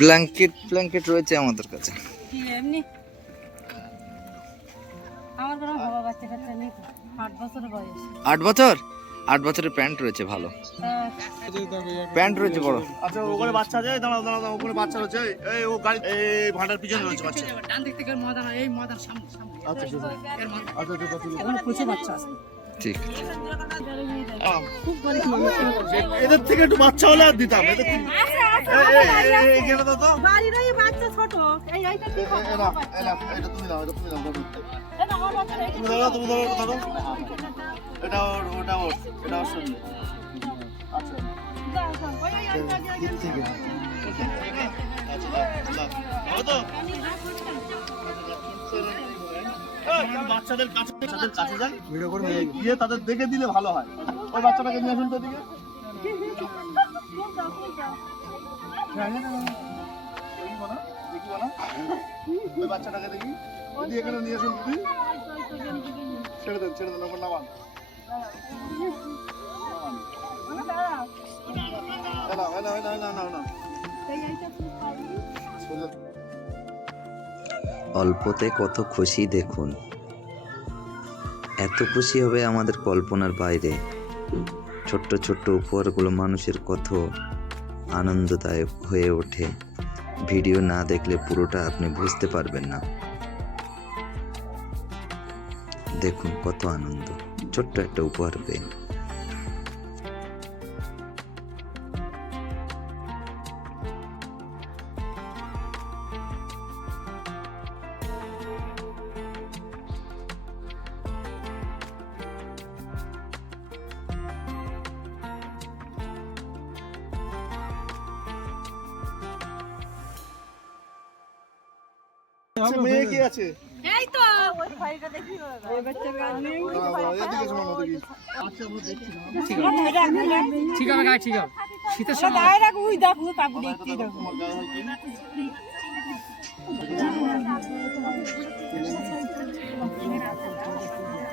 Blanket রয়েছে আমাদের কাছে। এমনি আমার কোনো বাবা বাচ্চা কাচ্চা নেই, 8 বছরের বয়স। 8 বছর? 8 বছরের প্যান্ট রয়েছে, ভালো প্যান্ট রয়েছে বড়। আচ্ছা ওখানে বাচ্চা আছে, দাঁড়াও দাঁড়াও দাঁড়াও, ওখানে বাচ্চা রয়েছে, এই ও গাড়ি এই ভান্ডার পিছনে রয়েছে বাচ্চা। ডান দিক থেকে ময়দান, এই ময়দান সামনে। আচ্ছা ঠিক আছে, আচ্ছা ঠিক আছে, ওখানে প্রচুর বাচ্চা আছে। ঠিক আছে। এদের থেকে একটু বাচ্চা হলে আর দিতাম। এদের থেকে এই গেলে দাও তো, বাড়িরই বাচ্চা ছোট, এই এইটা কি হবে? এটা তুমি নাও, এটা তুমি নাও, এটা আমার বাচ্চা, তুমি ধরো, তুমি ধরো, ধরো, এটা ওর, ওটা ওর, এটা ওর সঙ্গে। আচ্ছা দাও দাও, ওই ঠিক আছে, আচ্ছা দাও তো। বাচ্চাদের কাছে যান, ভিডিও করে গিয়ে তাদের দেখে দিলে ভালো হয়। ওই বাচ্চাটাকে নিয়ে আসুন তো দিকে, ওই বাচ্চাটাকে দেখি, যদি এখানে নিয়ে আসুন দিদি, ছেড়ে দেন ওখানে নামান। অল্পতে কত খুশি দেখুন, এত খুশি হবে আমাদের কল্পনার বাইরে। ছোট্ট ছোট্ট উপহারগুলো মানুষের কত আনন্দদায়ক হয়ে ওঠে, ভিডিও না দেখলে পুরোটা আপনি বুঝতে পারবেন না। দেখুন কত আনন্দ ছোট্ট একটা উপহার পেয়ে। মেয়ে কি আছে? এই তো ওই ভাইটা দেখি, ওই বাচ্চাটা নেই, ওই এদিকে শোনো, ওদিকে। আচ্ছা আমরা দেখি না। ঠিক হবে গাই, ঠিক হবে। শীতের সময় দাঁড়ায় ওই দেখো কাকু দেখতে দেখো।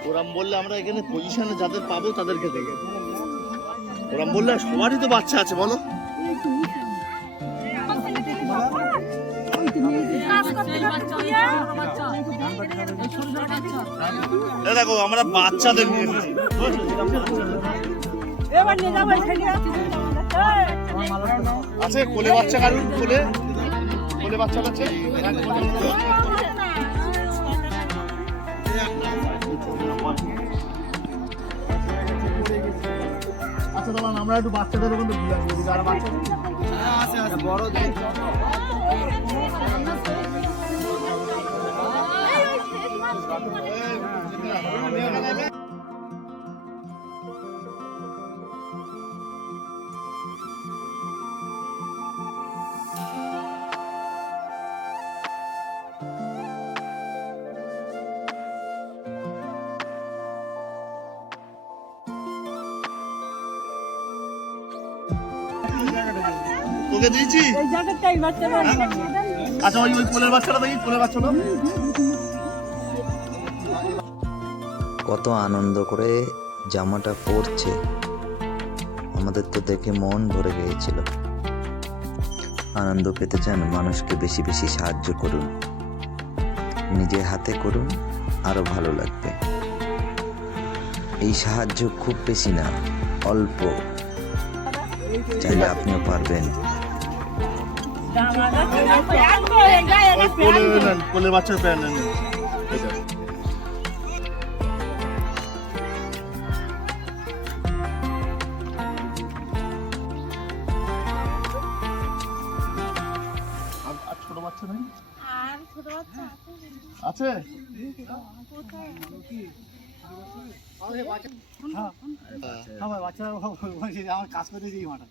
ওরাম বললে আমরা এখানে পজিশনে যাদের পাবো তাদেরকে দেখে, ওরাম বললে সবারই তো বাচ্চা আছে বলো। দেখো আমরা বাচ্চাদের নিয়ে এসেছি, আছে কোলে বাচ্চা, কারুর কোলে বাচ্চা আছে। আচ্ছা দাঁড়ান, আমরা একটু বাচ্চাদের ওখানে দিয়ে আসবো, যারা বাচ্চা আছে বড় তোকে দিয়েছি। আচ্ছা ওই কোলের বাচ্চাটা দেখি, কোলের বাচ্চাটা কত আনন্দ করে জামাটা পরছে, আমাদের তো দেখে মন ভরে গিয়েছিল। আনন্দ পেতে চান, মানুষকে বেশি বেশি সাহায্য করুন, নিজে হাতে করুন, আরো ভালো লাগবে। এই সাহায্য খুব বেশি না, অল্প, চাইলে আপনিও পারবেন। কোলের বাচ্চার প্যান্ট নেন। ছোট বাচ্চা নেই? আছে? আমার কাজ করে দিই মাঠে।